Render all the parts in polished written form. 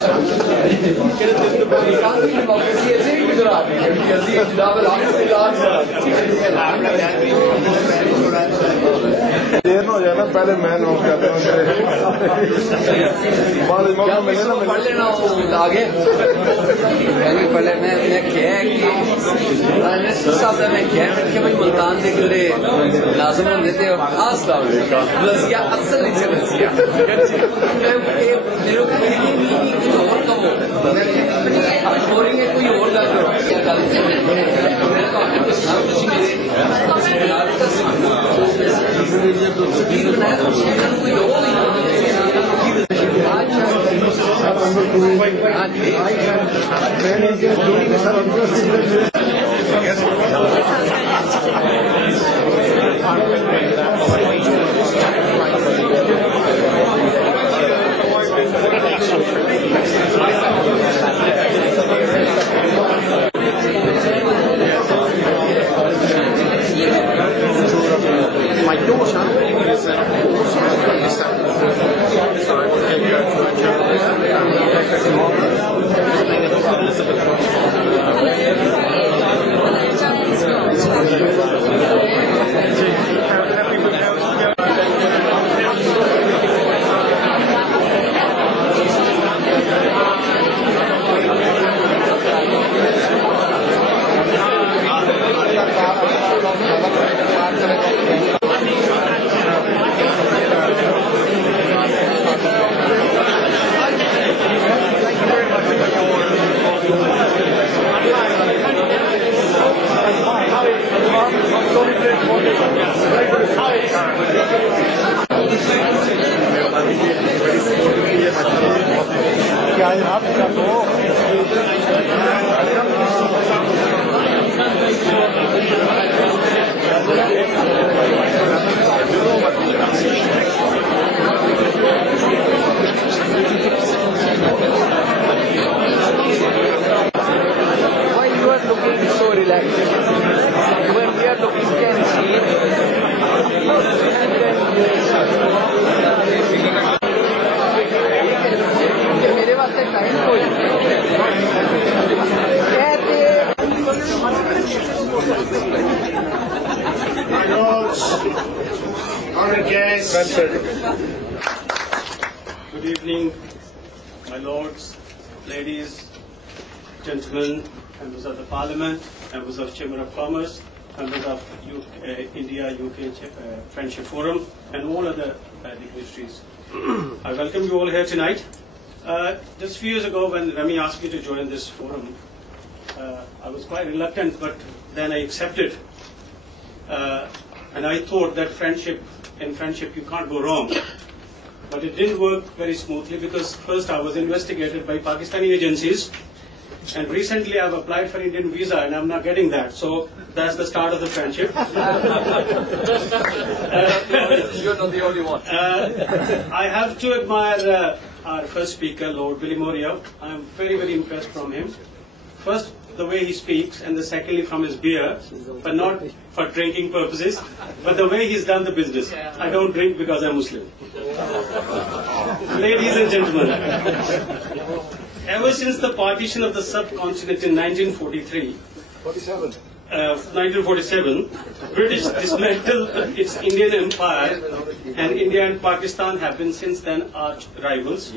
देर हो जाए ना, पहले मैं नोट करता हूँ पढ़ लेना आगे। पहले मैं क्या है कि मैं क्या कि भाई मुल्तान के जोड़े लाजम होंगे थे और खास लाभ लसिया असल नहीं लसिया मेरे कोई और कम हो रही है, कोई और गल My daughter is Good evening, my lords, ladies, gentlemen, members of the Parliament, members of Chamber of Commerce, members of India-UK Friendship Forum, and all other dignitaries. I welcome you all here tonight. Just a few years ago, when Rami asked me to join this forum, I was quite reluctant, but then I accepted. And I thought that in friendship you can't go wrong. But it didn't work very smoothly because first I was investigated by Pakistani agencies, and recently I've applied for Indian visa and I'm not getting that. So that's the start of the friendship. You're not the only one. I have to admire our first speaker, Lord Billy Moria. I'm very, very impressed from him. First, the way he speaks, and secondly from his beer, but not for drinking purposes, but the way he's done the business. I don't drink because I'm Muslim. Ladies and gentlemen, ever since the partition of the subcontinent in 1947, British dismantled its Indian empire, and India and Pakistan have been since then arch rivals.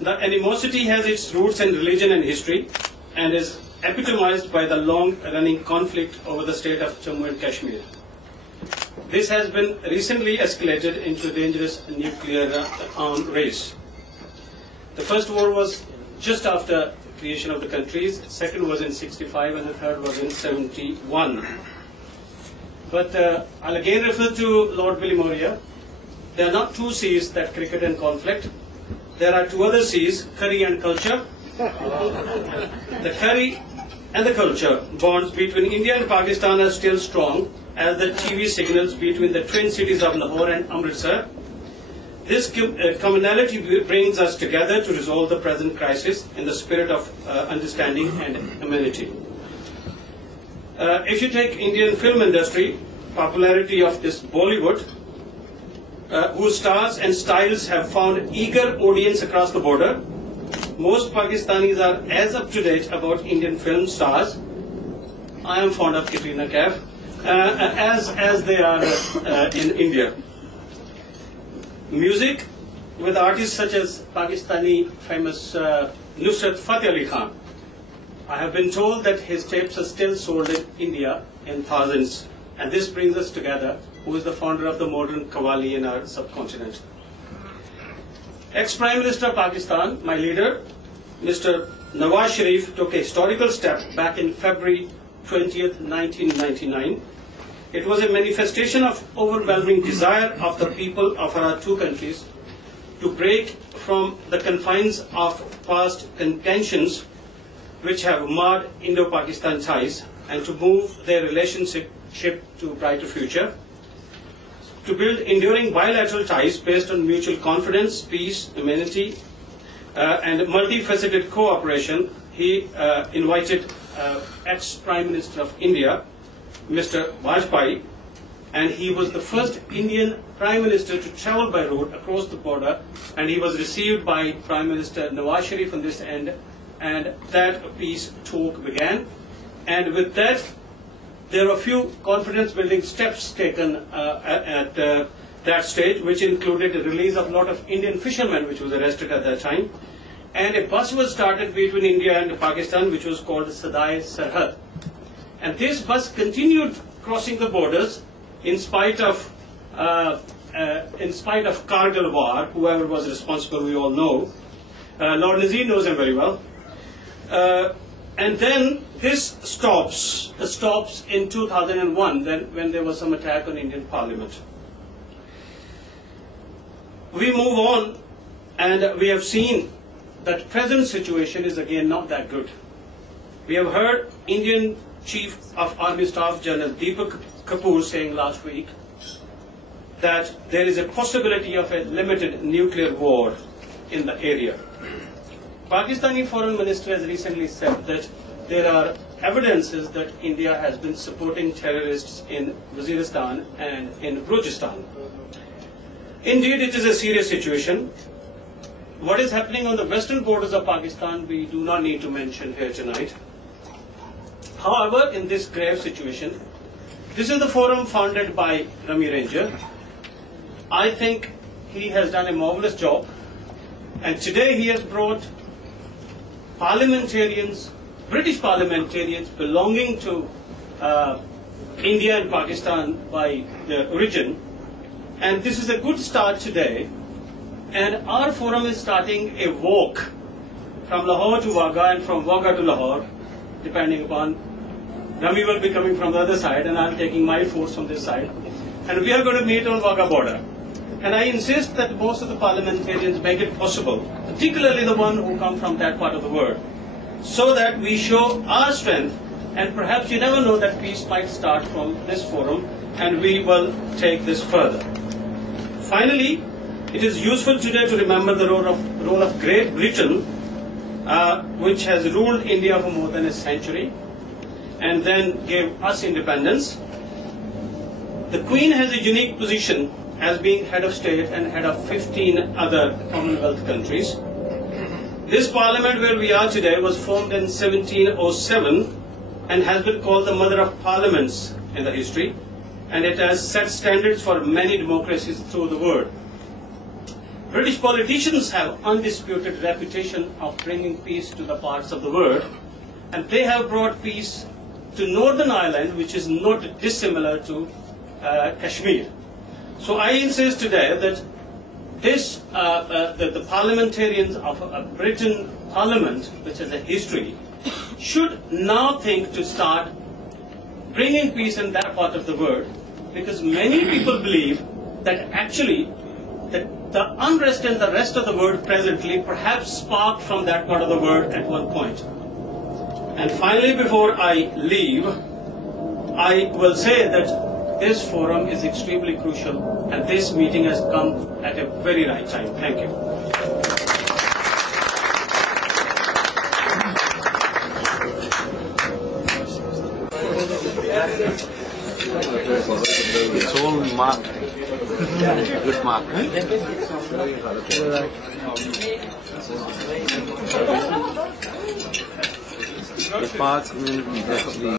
The animosity has its roots in religion and history, and is epitomized by the long-running conflict over the state of Jammu and Kashmir. This has been recently escalated into a dangerous nuclear arms race. The first war was just after creation of the countries, second was in 65, and the third was in 71. But I'll again refer to Lord Billy Moria. There are not two seas that cricket and conflict. There are two other seas, curry and culture. The curry and the culture bonds between India and Pakistan are still strong as the TV signals between the twin cities of Lahore and Amritsar. This commonality brings us together to resolve the present crisis in the spirit of understanding and humanity. If you take Indian film industry, popularity of this Bollywood, whose stars and styles have found eager audience across the border, most Pakistanis are as up to date about Indian film stars. I am fond of Katrina Kaif, as they are in India. Music, with artists such as Pakistani famous Nusrat Fateh Ali Khan. I have been told that his tapes are still sold in India in thousands. And this brings us together, who is the founder of the modern Qawwali in our subcontinent. Ex-Prime Minister of Pakistan, my leader, Mr. Nawaz Sharif, took a historical step back in February 20th, 1999. It was a manifestation of overwhelming desire of the people of our two countries to break from the confines of past contentions which have marred Indo-Pakistan ties and to move their relationship to a brighter future, to build enduring bilateral ties based on mutual confidence, peace, humanity, and multifaceted cooperation. He invited ex-Prime Minister of India, Mr. Vajpayee, and he was the first Indian Prime Minister to travel by road across the border, and he was received by Prime Minister Nawaz Sharif on this end, and that peace talk began. And with that, there were a few confidence-building steps taken at that stage, which included the release of a lot of Indian fishermen, which was arrested at that time. And a bus was started between India and Pakistan, which was called Sadai Sarhad. And this bus continued crossing the borders in spite of Kargil war. Whoever was responsible, we all know. Lord Nazir knows him very well. And then this stops in 2001, when there was some attack on Indian Parliament. We move on, and we have seen that present situation is again not that good. We have heard Indian Chief of Army Staff General Deepak Kapoor saying last week that there is a possibility of a limited nuclear war in the area. Pakistani Foreign Minister has recently said that there are evidences that India has been supporting terrorists in Waziristan and in Balochistan. Indeed, it is a serious situation. What is happening on the western borders of Pakistan, we do not need to mention here tonight. However, in this grave situation, this is the forum founded by Rami Ranger. I think he has done a marvelous job, and today he has brought parliamentarians, British parliamentarians belonging to India and Pakistan by their origin, and this is a good start today. And our forum is starting a walk from Lahore to Wagah and from Wagah to Lahore, depending upon. Rami will be coming from the other side, and I'm taking my force from this side. And we are going to meet on Wagah border. And I insist that most of the parliamentarians make it possible, particularly the one who come from that part of the world, so that we show our strength, and perhaps you never know that peace might start from this forum, and we will take this further. Finally, it is useful today to remember the role of Great Britain, which has ruled India for more than a century, and then gave us independence. The Queen has a unique position as being head of state and head of 15 other Commonwealth countries. This parliament where we are today was formed in 1707 and has been called the mother of parliaments in the history, and it has set standards for many democracies through the world. British politicians have undisputed reputation of bringing peace to the parts of the world, and they have brought peace to Northern Ireland, which is not dissimilar to Kashmir. So I insist today that this, the parliamentarians of Britain Parliament, which has a history, should now think to start bringing peace in that part of the world, because many people believe that actually the unrest in the rest of the world presently perhaps sparked from that part of the world at one point. And finally, before I leave, I will say that this forum is extremely crucial, and this meeting has come at a very right time. Thank you. It's all marked. Good mark. The park will be actually